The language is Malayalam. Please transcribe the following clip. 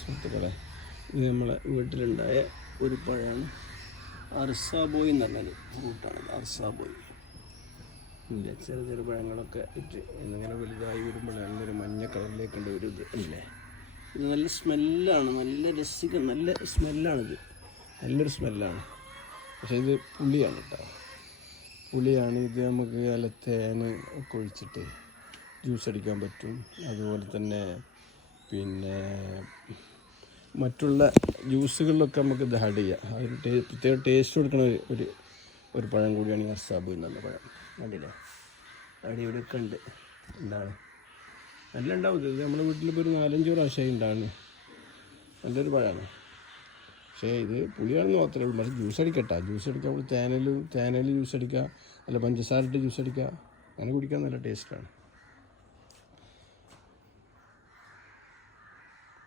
സുഹൃത്തുക്കളെ ഇത് നമ്മളെ വീട്ടിലുണ്ടായ ഒരു പഴമാണ്. അർസാബോയ് എന്ന് പറഞ്ഞൊരു ഫ്രൂട്ടാണ് അർസാബോയ് ഇല്ല? ചെറിയ ചെറിയ പഴങ്ങളൊക്കെ ഇട്ട് ഇന്നിങ്ങനെ വലുതായി വരുമ്പോഴാണ് നല്ലൊരു മഞ്ഞ കളറിലേക്കുണ്ട് ഒരു ഇത് ഇല്ലേ? ഇത് നല്ല സ്മെല്ലാണ് നല്ല രസിക നല്ല സ്മെല്ലാണിത്. നല്ലൊരു സ്മെല്ലാണ്. പക്ഷേ ഇത് പുളിയാണ് കേട്ടോ. പുളിയാണ് ഇത് നമുക്ക് അല്ല തേന് ഒക്കെ ഒഴിച്ചിട്ട് ജ്യൂസ് അടിക്കാൻ പറ്റും. അതുപോലെ തന്നെ പിന്നെ മറ്റുള്ള ജ്യൂസുകളിലൊക്കെ നമുക്ക് ഇത് ആഡ് ചെയ്യാം. അതിന് പ്രത്യേക ടേസ്റ്റ് കൊടുക്കുന്ന ഒരു- ഒരു പഴം കൂടിയാണ് ഈ അസാബ് എന്നുള്ള പഴം. കണ്ടില്ലേ അവിടെ ഇവിടെയൊക്കെ ഉണ്ട്. എന്താണ്? നല്ല ഉണ്ടാവും. ഇത് നമ്മുടെ വീട്ടിലിപ്പോൾ ഒരു നാലഞ്ച് പ്രാവശ്യമായി ഉണ്ടാണ് നല്ലൊരു പഴമാണ്. പക്ഷേ ഇത് പുളിയാണെന്ന് മാത്രമേ ഉള്ളൂ. പക്ഷേ ജ്യൂസ് അടിക്കട്ടെ. ജ്യൂസ് അടിക്കാൻ നമ്മൾ തേനൽ തേനൽ ജ്യൂസ് അടിക്കുക. അല്ല പഞ്ചസാര ഇട്ട് ജ്യൂസ് അടിക്കുക. അങ്ങനെ കുടിക്കാൻ നല്ല ടേസ്റ്റാണ്